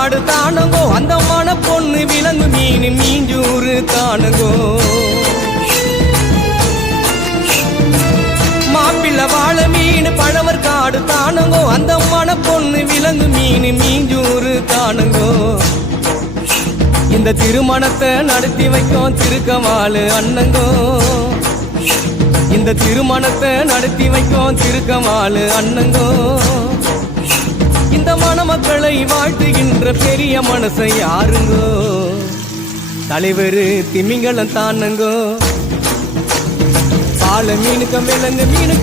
காடு தானுங்கோ அந்த மன பொண்ணு விலங்கு மீன் மீஞ்சூறு தானுங்கோ மாப்பிள்ள வாழ மீன் பழவர் காடு தானுங்கோ அந்த மன பொண்ணு விலங்கு மீன் மீஞ்சூறு தானுங்கோ இந்த திருமணத்தை நடத்தி வைக்கும் திருக்கமாலு அண்ணங்கோ இந்த திருமணத்தை நடத்தி வைக்கும் திருக்கமாலு அண்ணங்கோ இந்த மணமக்களை வாழ்த்துகின்ற பெரிய மனசை யாருங்கோ தலைவர் திமிங்கலம் தானுங்கோ பால மீனுக்கு விலங்கு மீனுக்கு